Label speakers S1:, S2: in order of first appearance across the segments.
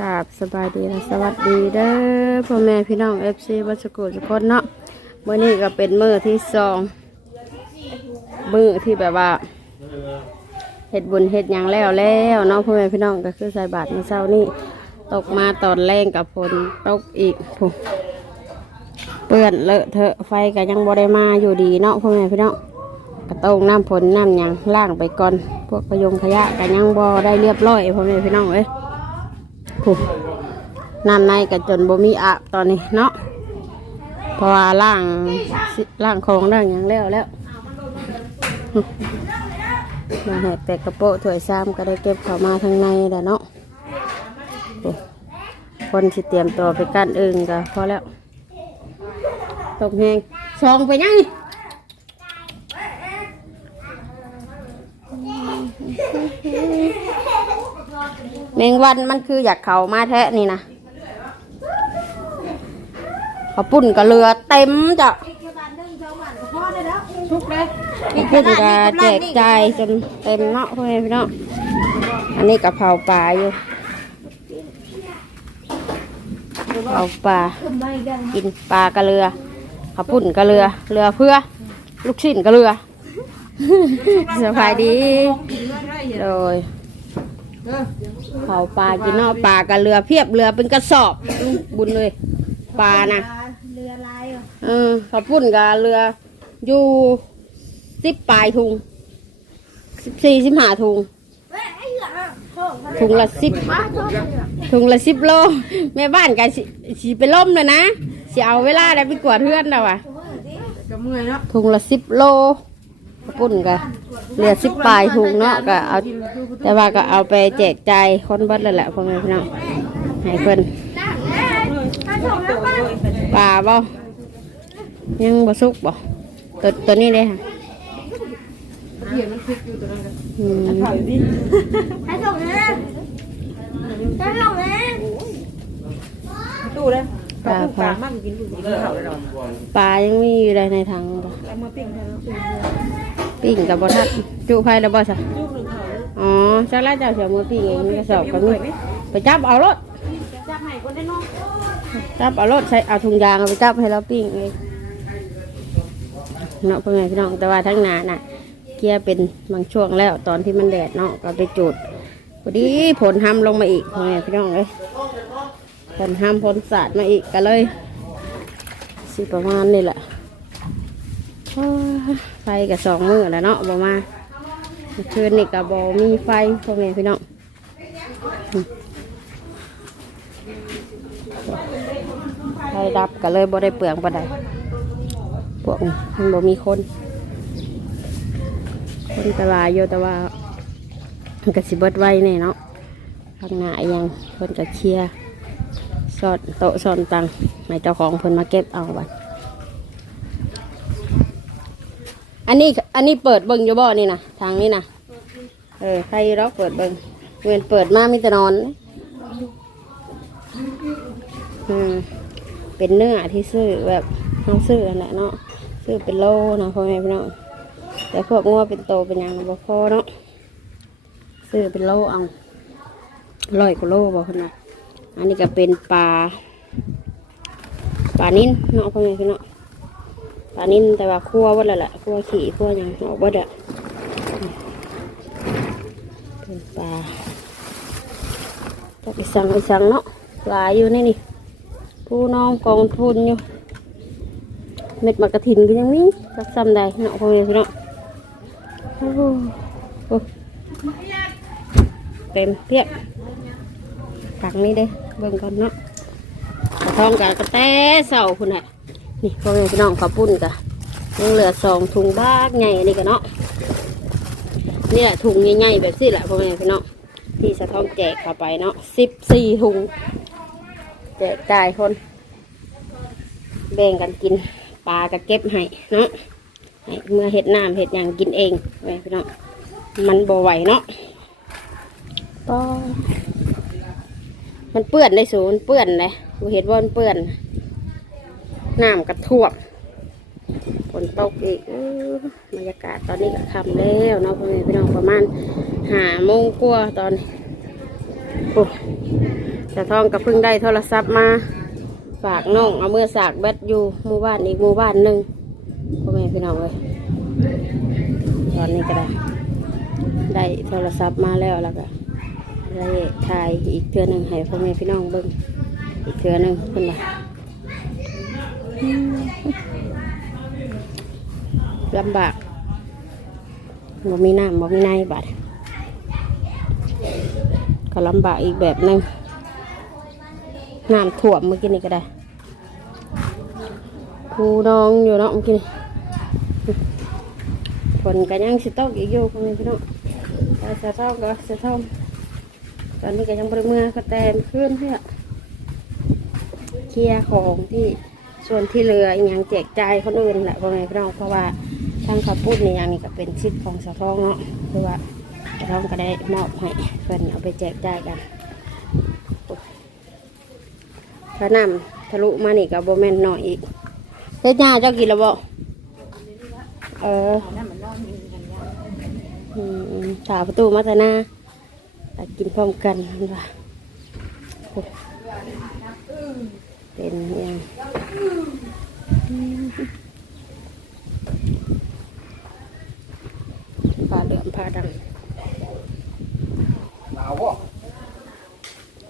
S1: กราบสบายดีและสวัสดีเด้อพ่อแม่พี่น้องเอฟซีวัสกุลทุกคนเนาะมื้อนี้ก็เป็นมือที่สองมือที่แบบว่าเฮ็ดบุญเฮ็ดยังแล้วแล้วเนาะพ่อแม่พี่น้องก็คือใส่บาตรในเช้านี้ตกมาตอนแรงกับฝนตกอีกผู้เปื้อนเลอะเทอะไฟก็ยังบ่ได้มาอยู่ดีเนาะพ่อแม่พี่น้องกระต้งน้ำฝนน้ำยังล่างไปก่อน พวกประยงขยะก็ยังบ่ได้เรียบร้อยพ่อแม่พี่น้องเอ้ย ผู้น้ำในกันจนบ่มีอาบตอนนี้เนาะเพราะว่าล่างสิล่างของล่างอย่างแล้วแล้วมาแหกแต่กระโปะถวยซ้ำก็ได้เก็บเข้ามาทางในแล้วเนาะผู้คนสิเตรียมตัวไปกันอึ่งก็พอแล้วตกแหงซองไปยังนี่ แมงวันมันคืออยากเขามาแทะนี่นะเขาปุ่นกับเรือเต็มจ้ะ
S2: ทุกเลย
S1: ปุ่นกับแจกใจายจนเต็มเนาะพ่อแม่พี่น้องอันนี้กะเพราปลาอยู่เผาปลากินปลากับเรือเขาปุ่นกับเรือ เรือเพื่อ ลูกชิ้นกับเรือ สบายดี โดย เผาปลากินเนาะปลากับเรือเพียบเรือเป็นกระสอบอื้อบุญเลยปลานะ
S2: เรือลายเหรอ
S1: เออเขาปุ่นกับเรืออยู่สิบปลายทุงสิบสี่สิบห้าทุง
S2: เฮ้ยไอ้เหรอโทษ
S1: ถุงละสิบถุงละสิบโลแม่บ้านกันสิสิไปล่มเลยนะสิเอาเวลาได้ไปกวาดเพื่อนเราอะ
S2: ก็เมื่อยเนาะ
S1: ถุงละสิบโล ปุ่นกันเหลือสิบปลายถุงเนาะก็เอา แต่ว่าก็เอาไปแจกจ่ายคนเบิดเลยแหละพ่อแม่พี่น้องให้เพิ่นปลาบ่ยังบ่สุกบ่ตัวตัวนี้เลยค่ะ
S2: เดี๋ยวมันคลิกอยู่ตัวนั้นกัน
S1: อืม
S2: ถ่ายดิให้ส่งนะให้ส่งนะตู้เลย ปลาปลามากกินดูดีเขาเลยหรอ
S1: ปลายังมีอยู่ในถังบ่
S2: แล้วมาปิ้งแทนแล้วปิ้ง
S1: ปิ้งกับบ่ทัดจุไฟแล้วบ่ซะ
S2: ลูกหนึ่งเขา
S1: อ๋อจักแล้วเจ้าเสียมือปิ้งเองกระสอบก็มีไปจับเอารถ
S2: จับให้คนได้น้อง
S1: จับเอารถใช้เอาถุงยางเอาไปจับให้เราปิ้งเองเนาะพ่อแม่พี่น้องแต่ว่าทั้งหนาน่ะ เกียร์เป็นบางช่วงแล้ว ตอนที่มันแดดเนาะก็ไปจุดพอดีผลห้ำลงมาอีกพ่อแม่พี่น้องเลย ผลห้ำผลสาดมาอีกก็เลย สิประมาณนี่แหละไฟกับสองมือแล้วเนาะบอมาเมื่อคืนนี่กับบอมีไฟพ่อแม่พี่น้องไฟดับก็เลยบ่ได้เปลืองบ่ได้พวกมันบ่มีคน คนตลาดอยู่แต่ว่ามันสิเบิดไว้แน่เนาะข้างหน้ายังเพิ่นก็เคลียร์ สอดโต๊ะสอนตังให้เจ้าของเพิ่นมาเก็บเอาบัดอันนี้อันนี้เปิดเบิ่งอยู่บ่อนี่นะทางนี้นะเออใครรอกเปิดเบิ่งเวียนเปิดมามีแต่นอนอืมเป็นเนื้อที่ซื้อแบบเขาซื้อนั่นแหละเนาะซื้อเป็นโลนะพ่อแม่พี่น้องแต่พวกงัวเป็นโตเป็นยังบ่พอเนาะซื้อเป็นโลเอาร้อยกว่าโลบอกคนน่ะ อันนี้ก็เป็นปลาปลานิ่นเนาะพ่อแม่พี่น้องปลานิ่นแต่ว่าคั่ววัดล้วแหละคั่วขี่คั่วยังเอาวัดอะเป็นปลาก็ไปสั่งไปสั่งเนาะหลายอยู่นี่นี่ผู้น้องกองทุนอยู่เม็ดมะกระถินก็ยังมีรักซ้ำใดเนาะพ่อแม่พี่น้องโอ้โหเต็มเพียบตักนี้เด้ เบิ่งก่อนเนาะกระทองกับกระแตเสาคุณน่ะนี่พ่อแม่พี่น้องข้าปุ้นกะยังเหลือสองถุงบ้ากใหญ่อันนี้กันเนาะนี่แหละถุงใหญ่ๆแบบนี้แหละพ่อแม่พี่น้องที่สะท้องแจกเข้าไปเนาะสิบสี่ถุงแจกจ่ายคน แบ่งกันกินปลาก็เก็บให้เนาะให้เมื่อเห็ดน้ำเห็ดอย่างกินเองไว้พี่น้องมันบ่ไหวเนาะปอ มันเปื้อนเลยสูมันเปื้อนเลยบ่เห็ดว่ามันเปื้อนน้ำกระท่วมฝนตกอีกบรรยากาศตอนนี้ก็ค่ำแล้วเนาะพ่อแม่พี่น้องประมาณหาโมงกว่าตอนโอ้สะท้องก็เพิ่งได้โทรศัพท์มาฝากน้องเอาเมื่อสากแบตอยู่หมู่บ้านอีกหมู่บ้านหนึ่งพ่อแม่พี่น้องเลยตอนนี้ก็ได้ ได้โทรศัพท์มาแล้วแล้วก็ ได้ถ่ายอีกเทือหนึ่งให้พ่อแม่พี่น้องเบิ่งอีกเทือหนึ่งเพิ่นว่าอืมลำบากบ่มีน้ำบ่มีในบัดก็ลำบากอีกแบบหนึ่งน้ำท่วมเมื่อกี้นี่ก็ได้ครูน้องอยู่เนาะเมื่อกี้นี่ฝนก็ยังสิตกอีกอยู่พ่อแม่พี่น้องไปสะท้องก็สะท้อง อนนี้ก็ยังบริเมือก็แตนขึ้นเพื่อเคลียร์ของที่ส่วนที่เหลืออหยังแจกจ่ายคนอื่นแหละพ่อแม่พี่น้องเพราะว่าช่างขับปุ้นในอย่างนี้ก็เป็นชิดของสะท้องเนาะคือว่าสะท้องก็ได้มอบให้เพื่อนเอาไปแจกจ่ายกันถ้าน้ำทะลุมานี่ก็โบแมนหน่อยอีกเฮ็ดยาเจ้ากินแล้วบ่เอออืมถาประตูมาแต่หน้า กินพร้อมกันว่าเป็นยังผ้าเหลือมผ้าดำ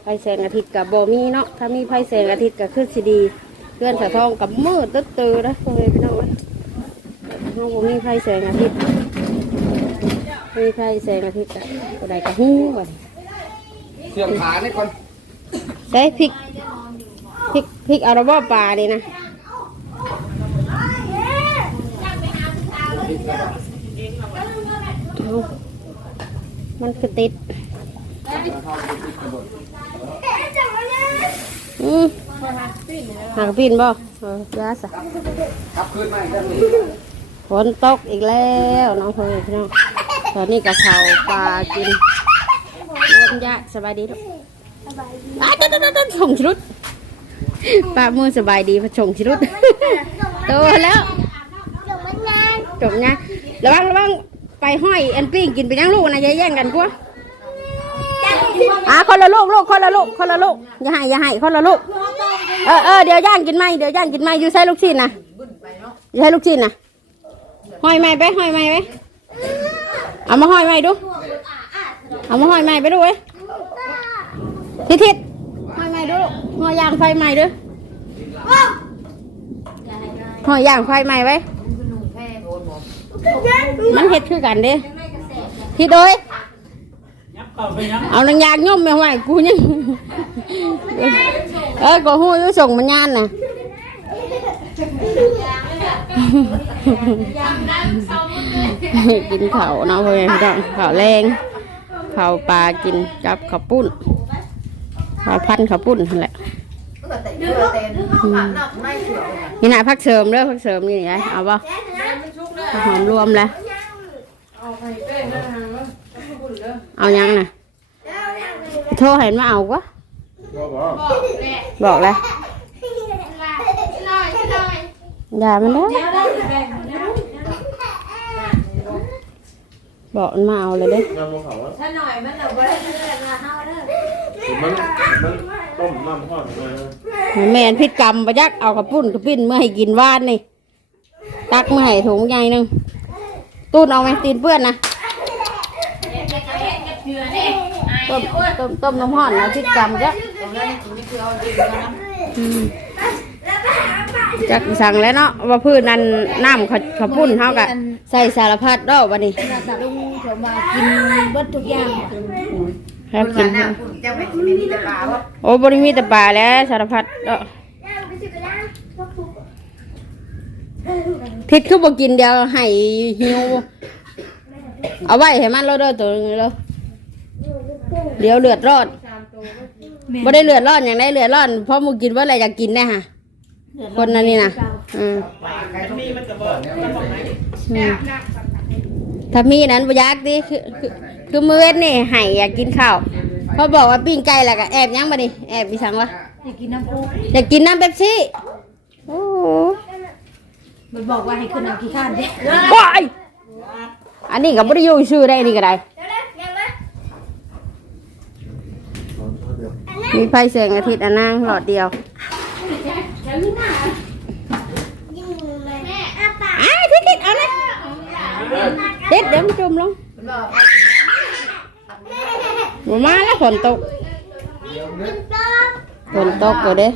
S1: ไฟแสงอาทิตย์กับบมีเนาะถ้ามีไฟแสงอาทิตย์ก็คือสิดีเพื่อนสะท้องกับมืดตึ๊ดตือนะพ่อแม่พี่น้องเอ้ยน้องผมมีไฟแสงอาทิตย์ มีไฟแสงอาทิตย์ก็ก็ได้กระหู้บ่ด
S3: เสื่อมขานี่ก่อน
S1: ใช้พริกพริกพริกเอาระบบปลาดีนะเอามันคือติดอืมหากปีนบ่เออยาสะ
S3: ขับคืนมาอีกแล้วนี่
S1: ฝนตกอีกแล้ว น้องเพื่อนพี่น้อง ตอนนี้กะเพราปลากินรวมยะสบายดีลูกอ้าวตุ๊ดตุ๊ดตุ๊ดชงชรุดป้ามือสบายดีพชงชรุดโตแล้วจบนะระวังระวังไปห้อยแอนปิ้งกินไปยังลูกนะอย่าแย่งกันกลัวอะคนละลูกลูกคนละลูกคนละลูกอย่าให้อย่าให้คนละลูกเออเออเดี๋ยวย่างกินไหมเดี๋ยวย่างกินไหมอยู่ใช้ลูกชิ้นนะอยู่ใช้ลูกชิ้นนะห้อยไม้ไปห้อยไม้ไป เอามาห้อยไม้ดู เอามาห้อยไม้ไปดูเว้ยทิศทิศห้อยไม้ดูลูกห้อยยางไฟไม้ดูห้อยยางไฟไม้ไว้ มันเห็ดคือกันเด้ทิศโดยเอานางยางย่อมไปห้อยกูยังเอ้ยก็หู้อยูส่งมันยานน่ะ กินข้าวเนาะเพื่อนพี่น้องข้าวแรงข้าวปลากินกับข้าวปุ้นข้าวพันข้าวปุ้นนั่นแหละอืมนี่นะพักเสริมเด้อพักเสริมนี่ไงเอาป่ะหอมรวมแล้วเอายังน่ะโทรเห็นมาเอากะ
S3: บ่บ่
S1: บอกเลยอย่ามันเด้อ บอกมันมาเอาเลยเด้อ
S4: น้ำมันเขาว่า
S2: ถ้าหน่อยมันแบบว่าเลือดมาเฮาเด้อ
S4: มันมันต้มน้ำทอดมา
S1: แม่นพิษกรรมประยักเอากระปุ้นกระปิ้นเมื่อให้กินว่านนี่ ตักเมื่อให้ถุงใหญ่หนึงตูนเอาไหมตีนเปื้อนนะต้มต้มต้มน้ำห่อนนะพิษกรรมจ้ะอืม จักสั่งแล้วเนาะว่าพืชนั้นน้ำเขาเขาปุ้นเท่ากับใส่สารพัดดอกวันนี้
S2: ตาลุงเขามากินเบิดทุกอย่าง
S1: ให้กิน
S3: จะไม่ไม่มีแต่ปลาบ่
S1: โอ้บริมีแต่ปลาแล้วสารพัดดอกทิศคือบ่กินเดียวให้หิวเอาไว้ให้มันรอดเด้อตัวนึงเลยเดี๋ยวเลือดรอดบ่ได้เลือดร้อนอย่างได้เลือดร้อนเพราะมึงกินว่าอะไรอยากกินแน่ฮะ คนนั้นนี่นะอืมอืมถ้ามีนั้นบ่อยากดิคือคือคือมื้อเว้นนี่ให้อยากกินข้าวพอบอกว่าปิ้งไก่แล้วก็แอบยังบ่นี่แอบอีสังวะ
S2: อยากกินน้ำพุ
S1: อยากกินน้ำเป๊ปซี่โอ้โห
S2: มันบอกว่าให้ขึ้นน้ำขี้ข้านเด้
S1: ว้ายอันนี้ก็บ่ได้อยู่ชื่อได้นี่ก็ได้
S4: เดี๋ยว
S1: มีไฟแสงอาทิตย์อันนางหลอดเดียว
S2: แม่อาปาก
S1: อ้าวทิศทิศเอาเลยทิศเดี๋ยวมันจมลงมูมาแล้วฝนตกฝนตกเลยเด้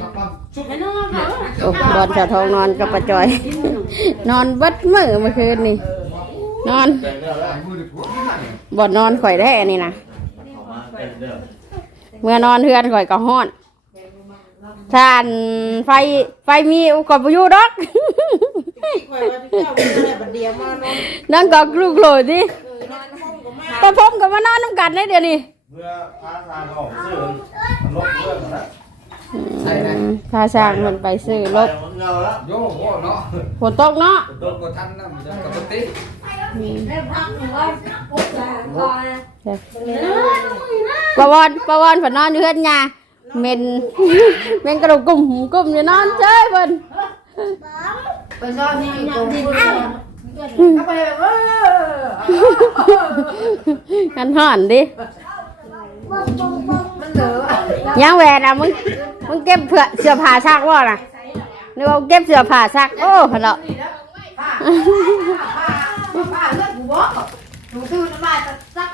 S1: โอ้บอลสาวทองนอนกับประจอย นอนเบัดมือเมื่อคืนนี่ นอน
S4: แต่งเรื่องแล้ว
S1: บอดนอนข่อยได้นนี้นะ
S4: เมื่อ
S1: นอนเฮือนข่อยก็ฮ้อน ทานไฟไฟมีอุกบอยู่ดอกนั่งก็กลุกโหลดดิแต่ผมก็มานอนน้ำกันได้เดี๋ยวนี้
S4: เมื่อพาทางออกซื้อลบเรื่องแล้ว
S3: ใช่นะ
S1: พาสร้างมันไปซื้อรถ
S4: เงาแล้ว
S3: โยโหเนาะ
S1: ฝนตกเนาะ
S3: โดนกดทันนะมันจะกระติ
S1: ประวันประวันฝนนอนอยู่เฮือนยา เมนเมนกระดูกกลุ่มกลุ่มอยู่นอนเจ้ยเพิ่น
S2: ไปซ่อนที่ตรงที่
S1: กันห่อนดิยังแหวนอะมึงมึงเก็บเผื่อเสื้อผ้าซักว่าน่ะนึกว่าเก็บเสื้อผ้าซักโอ้เหรอ
S2: ป้าเนูซื้อน้ำลายซัก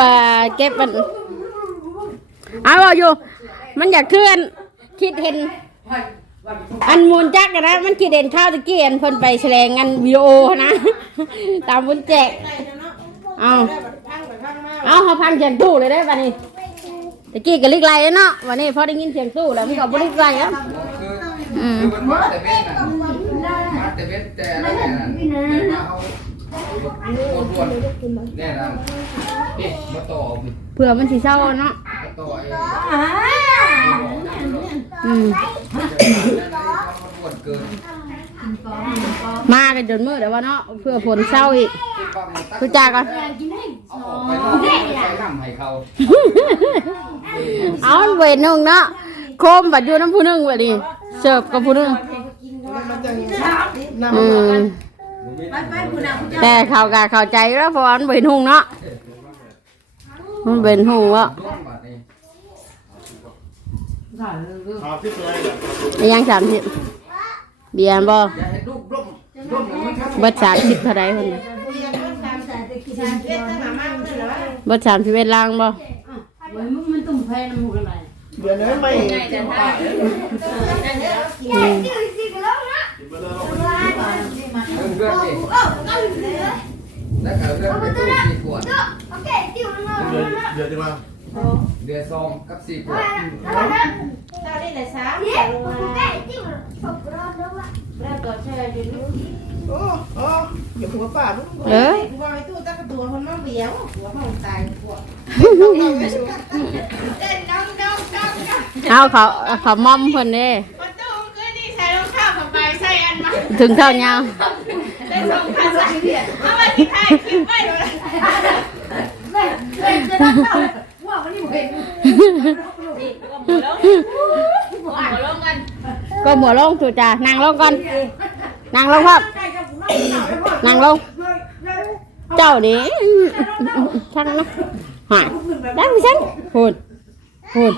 S1: ว่าเก็บมันเอาอยู่ มันอยากเคลื่อน คิดเห็น อันมูลจักกันะ มันคิดเห็นข้าวตะกี้อันเพิ่นไปแสดงงานวิดีโอนะ ตามบุญแจก เอาเอาเขาพังเสียงตู้เลยได้ป่ะนี่ตะกี้ก็ลิกไล่เนาะวันนี้พอได้ยินเสียงตู้แล้วมันก็บ่ลิกไล่
S3: อะเว้นแต่อะไรน่ะเอาปวดปวดแน่นะเอ๊ะมาต่อ
S1: เผื่อมันสิเศร้าเนาะ
S3: ต่อไอ้
S1: อืม
S3: ปวดเกิน
S1: มากันจนมืดแล้ววะเนาะเพื่อฝนเศร้าอีกคือจากก่อน
S3: เอาออกไปนอกไปนั่งให้เขา
S1: เอาเวรหนึ่งเนาะโคมบัดอยู่น้ำผู้หนึ่งบัดนี้เสิร์ฟกับผู้หนึ่งอืมแต่เขากะเข้าใจแล้วเพราะว่ามันเป็นหุงเนาะมันเป็นหุงวะ
S3: ร่วม บัดนี้
S4: เอาที่ตัวไหนล่ะ
S1: ไอ้ยังสามสิบเบียร์บ่
S3: อย่าให้ลูกร่มร่มมันทั้ง
S1: เบิดสามสิบเท่าไรคนน่ะเบิดสามสิบเอ็ดล่างบ่
S4: เดี๋ยวนี้ไม่
S1: อืม
S3: เรื่องดิแล้วก็เรื่องไปตู้สี่ขวด
S2: โอเคจิ้วน้ำ
S4: เดี๋ยวเดี๋ยวจะมา
S3: เดือนซองกับสี่ขวด
S2: ตอนนี้เลยสามเนี่ยโอเคจิ้วสองรอบแล้วว่ะ
S5: แล้วก็แช่อยู่นี่
S6: โอ้โอ้อย่าหัวป่ามึง
S1: เออ
S5: กูวางไอ้ตู้ตั้งกระตัวมันมาเบี้ยวหัวมันตายหัว
S2: เต้นน้องน้องน้องน้อง
S1: เอาเขาเขามอมเพิ่นเด้
S2: ประตูก็นี่ใส่รองเท้าเข้าไปใส่อันมา
S1: ถึงเท่ายาว
S2: ใส่สองขาใส่เอามาที่ท้ายคลิปไว้เลย
S1: ก็หมัวลงถูจ้านั่งลงก่อนนั่งลงครับนั่งลง เจ้านี่ช่างนะหายดังช่างพูดพูด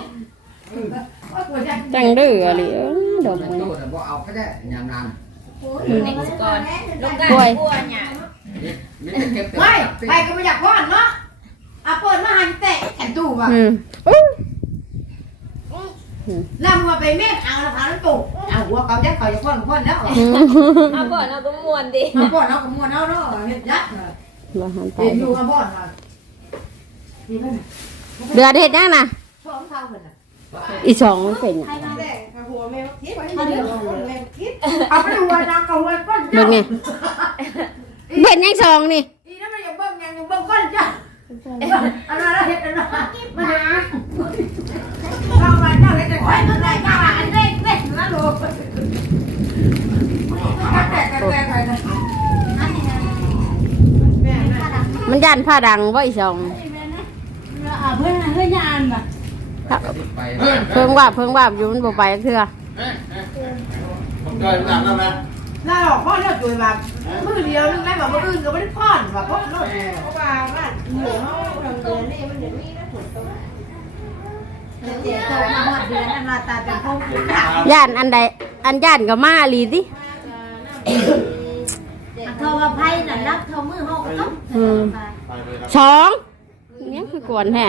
S1: จังดื้ออะไรเออดอก
S3: ตู้
S1: มัน
S3: แต่บ่เอาก็ได้ยามนาน
S1: ป่วย
S3: นี่จะเก็บแต่
S5: ไม่ไปก็ไม่อยากพ่อนเนาะ อะเปิดมาหันแตะแขนตู้ว่ะ
S1: อืมอู้
S5: นำมาไปเม็ดเอาละพันตู้เอาหัวเขาจะเขาจะพ่อนพ่อนแล้วเหรอ
S1: อืม
S7: เอาก่อนเอาก็มวนดิ
S5: เอาพ่อนเอากับมวนเอาเนาะเฮ็ดยัดเลย
S1: บ่หันไป
S5: เห็นอยู่กับพ่อนน่ะนี่มัน
S1: เดือดเห็ดยังน่ะ
S5: ชอบเท่ากันน่ะ
S1: อีสองมันเป็นหยัง
S6: หัวแม่ทิพย์
S5: เอาเดี๋ยวเอาเลยเอาไปดูว่าน้ำกับหัวก้น
S1: เบิ่งนี่เป็นยังสองนี่
S5: อันนั้นเฮ็ดอันนั้นมันหาเรามาเจ้าเฮ็ดแต่ไว้มันได้ก้าอันเด็กเด็กนะลูกแตกแตกแตกไปนะ
S1: มันยันผ้าดังบ่อีสอง
S5: เพื่อนเพื่อนยาน
S3: บ่
S1: เพิ่งว่าเพิ่งว่าอยู่มันบ่ไปเทื่อ
S4: ผมเดินหลังแล้วนะ
S5: น่าหลอกพ่อเลือกตัวแบบมือเดียวนึงได้แบบมืออื่นก็ไม่ได้พ่อนแบบพ่อโลด
S6: เพราะว่าว่าเหนือเขาทางเดือนนี่มันเดี๋ยวนี้นะฝนตก
S5: เจ็บโตมาหมดเดือนอันมาตาเป็นพง
S1: ย่านอันใดอันย่านก็มาอีหลีติ
S5: โทรมาไพ่น่ะรับโทรมือห้องต้อง
S1: อืม
S4: ไปเลยครับ
S1: สองเนี่ยคือกวนแท้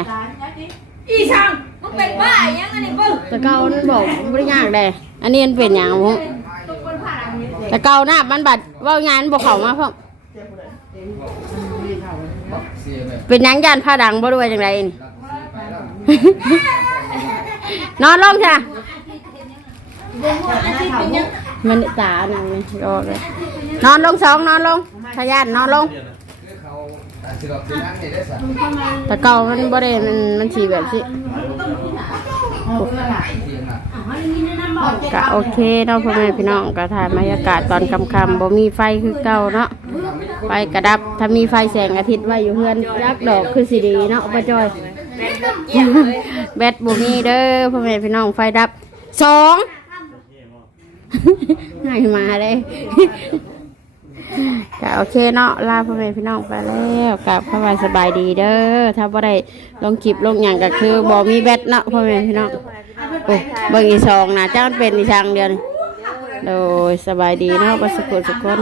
S7: อีช่างมึงเป็นบ้ายังอันนี้เบิ้ง
S1: แต่เก่ามันบอกบ่ได้ยากได้อันนี้มันเป็นหยังบ่
S7: ทุกคนผ่านอันนี้
S1: แต่เก่าหน้ามันบัดว้างานบ่เข้ามาพร้อม
S3: เป็
S1: นหยังยานผ้าดังบ่ด้วยจังไดนี่ นอนลงจ้ะมันตาหนังนี่รอเลยนอนลงสองนอนลงขยันนอนลง
S3: แบบนั้นนี่ได้สัก
S1: แต่เก่ามันบ่ได้มันมันสีแบบสิ
S3: เทียนอะ
S1: ก็โอเคเนาะพ่อแม่พี่น้องก็ถ่ายบรรยากาศตอนค่ำๆบ่มีไฟคือเก่าเนาะไฟกระดับถ้ามีไฟแสงอาทิตย์ไว้อยู่เฮือนยักดอกคือสีดีเนาะป้าจอยแบตบ่มีเด้อพ่อแม่พี่น้องไฟดับสองง่ายมาเลย ก็โอเคเนาะลาพ่อแม่พี่น้องไปแล้วกลับเข้ามาสบายดีเด้อถ้าบ่ได้ลงคลิปลงหยังก็คือบ่มีแบตเนาะพ่อแม่พี่น้องโอ้เบิ่งอีสองนะจ้ามันเป็นอีช่างเดียวนี่โดยสบายดีเนาะบ่สุขสุขคน